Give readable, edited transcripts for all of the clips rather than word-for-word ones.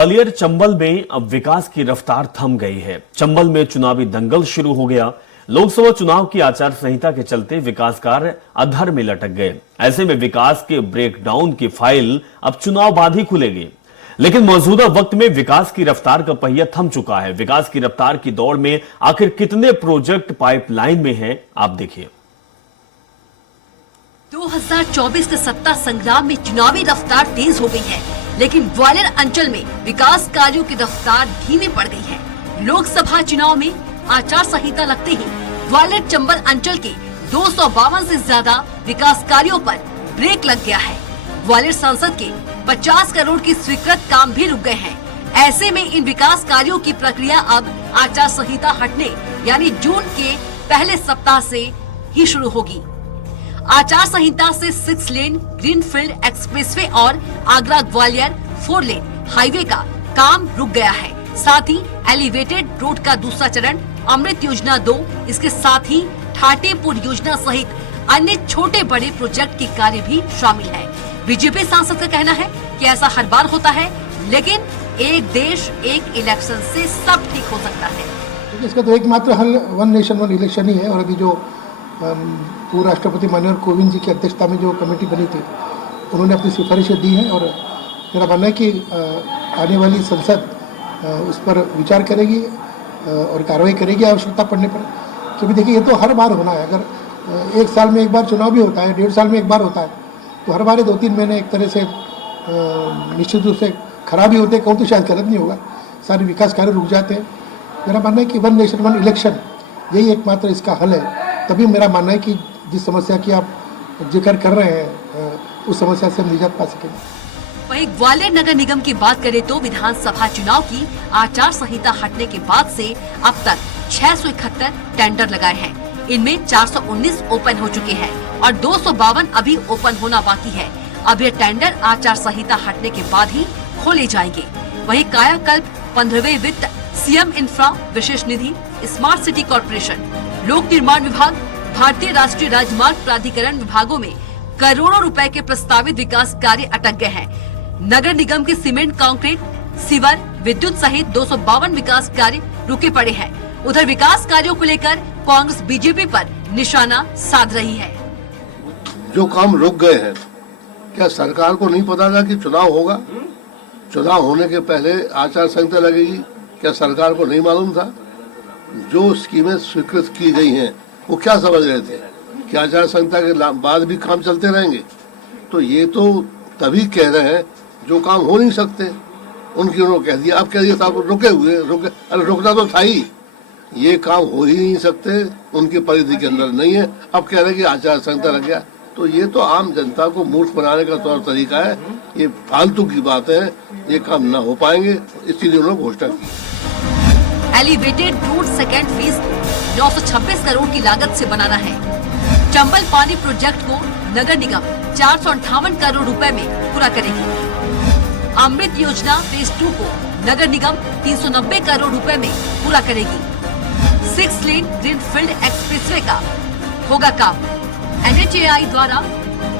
ग्वालियर चंबल में अब विकास की रफ्तार थम गई है। चंबल में चुनावी दंगल शुरू हो गया। लोकसभा चुनाव की आचार संहिता के चलते विकास कार्य अधर में लटक गए। ऐसे में विकास के ब्रेकडाउन की फाइल अब चुनाव बाद ही खुलेगी। लेकिन मौजूदा वक्त में विकास की रफ्तार का पहिया थम चुका है। विकास की रफ्तार की दौड़ में आखिर कितने प्रोजेक्ट पाइपलाइन में हैं, आप देखिए। 2024 के सत्ता संग्राम में चुनावी रफ्तार तेज हो गई है, लेकिन ग्वालियर अंचल में विकास कार्यों की रफ्तार धीमी पड़ गई है। लोकसभा चुनाव में आचार संहिता लगते ही ग्वालियर चंबल अंचल के 252 से ज्यादा विकास कार्यों पर ब्रेक लग गया है। ग्वालियर संसद के 50 करोड़ की स्वीकृत काम भी रुक गए हैं। ऐसे में इन विकास कार्यों की प्रक्रिया अब आचार संहिता हटने यानी जून के पहले सप्ताह से ही शुरू होगी। आचार संहिता से 6 लेन ग्रीनफील्ड एक्सप्रेसवे और आगरा ग्वालियर 4 लेन हाईवे का काम रुक गया है। साथ ही एलिवेटेड रोड का दूसरा चरण, अमृत योजना 2, इसके साथ ही ठाटेपुर योजना सहित अन्य छोटे बड़े प्रोजेक्ट के कार्य भी शामिल है। बीजेपी सांसद का कहना है कि ऐसा हर बार होता है, लेकिन एक देश एक इलेक्शन से सब ठीक हो सकता है। इसका तो एकमात्र हल वन नेशन वन इलेक्शन ही है। और अभी जो पूर्व राष्ट्रपति माननीय कोविंद जी की अध्यक्षता में जो कमेटी बनी थी, उन्होंने अपनी सिफारिशें दी हैं और मेरा मानना है कि आने वाली संसद उस पर विचार करेगी और कार्रवाई करेगी आवश्यकता पड़ने पर। क्योंकि देखिए, ये तो हर बार होना है। अगर 1 साल में एक बार चुनाव भी होता है, 1.5 साल में एक बार होता है, तो हर बार 2-3 महीने एक तरह से निश्चित रूप से खराब ही होते हैं। कहूँ तो शायद गलत नहीं होगा, सारे विकास कार्य रुक जाते हैं। मेरा मानना है कि वन नेशन वन इलेक्शन यही एकमात्र इसका हल है। तभी मेरा मानना है कि जिस समस्या की आप जिक्र कर रहे हैं, उस समस्या से हम निजात पा सकेंगे। वहीं ग्वालियर नगर निगम की बात करें तो विधानसभा चुनाव की आचार संहिता हटने के बाद से अब तक 671 टेंडर लगाए हैं। इनमें 419 ओपन हो चुके हैं और 252 अभी ओपन होना बाकी है। अब ये टेंडर आचार संहिता हटने के बाद ही खोले जाएंगे। वहीं कायाकल्प, 15वें वित्त, सीएम इंफ्रा विशेष निधि, स्मार्ट सिटी कॉर्पोरेशन, लोक निर्माण विभाग, भारतीय राष्ट्रीय राजमार्ग प्राधिकरण विभागों में करोड़ों रुपए के प्रस्तावित विकास कार्य अटक गए हैं। नगर निगम के सीमेंट, कंक्रीट, सीवर, विद्युत सहित 252 विकास कार्य रुके पड़े हैं। उधर विकास कार्यों को लेकर कांग्रेस बीजेपी पर निशाना साध रही है। जो काम रुक गए हैं, क्या सरकार को नहीं पता था कि चुनाव होगा? चुनाव होने के पहले आचार संहिता लगेगी, क्या सरकार को नहीं मालूम था? जो स्कीमें स्वीकृत की गई हैं, वो क्या समझ रहे थे कि आचार संहिता के बाद भी काम चलते रहेंगे? तो ये तो तभी कह रहे हैं जो काम हो नहीं सकते, उनकी उन्होंने कह दिया। अब कह दिया साहब रुके हुए, अरे रुकना तो था ही, ये काम हो ही नहीं सकते, उनकी परिधि के अंदर नहीं है। अब कह रहे हैं कि आचार संहिता लग गया। तो ये तो आम जनता को मूर्ख बनाने का तौर तरीका है। ये फालतू की बात है, ये काम न हो पाएंगे, इसीलिए उन्होंने घोषणा की। Elevated road second phase 926 crore की लागत से बनाना है। चंबल पानी प्रोजेक्ट को नगर निगम 458 करोड़ रुपए में पूरा करेगी। अमृत योजना फेज 2 को नगर निगम 390 करोड़ रुपए में पूरा करेगी। 6 लेन ग्रीनफील्ड एक्सप्रेसवे का होगा काम। NHAI द्वारा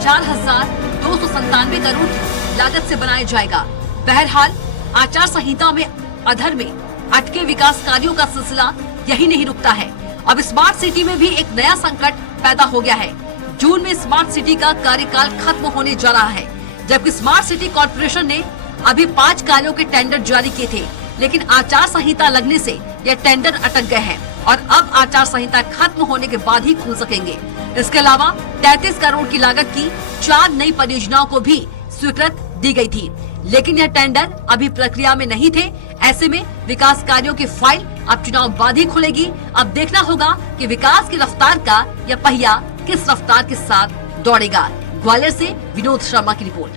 4,297 करोड़ की लागत से बनाया जाएगा। बहरहाल आचार संहिता में अधर में अटके विकास कार्यों का सिलसिला यही नहीं रुकता है। अब स्मार्ट सिटी में भी एक नया संकट पैदा हो गया है। जून में स्मार्ट सिटी का कार्यकाल खत्म होने जा रहा है, जबकि स्मार्ट सिटी कॉर्पोरेशन ने अभी 5 कार्यों के टेंडर जारी किए थे, लेकिन आचार संहिता लगने से यह टेंडर अटक गए हैं और अब आचार संहिता खत्म होने के बाद ही खुल सकेंगे। इसके अलावा 33 करोड़ की लागत की 4 नई परियोजनाओं को भी स्वीकृत दी गई थी, लेकिन यह टेंडर अभी प्रक्रिया में नहीं थे। ऐसे में विकास कार्यों की फाइल अब चुनाव बाद ही खुलेगी। अब देखना होगा कि विकास की रफ्तार का यह पहिया किस रफ्तार के साथ दौड़ेगा। ग्वालियर से विनोद शर्मा की रिपोर्ट।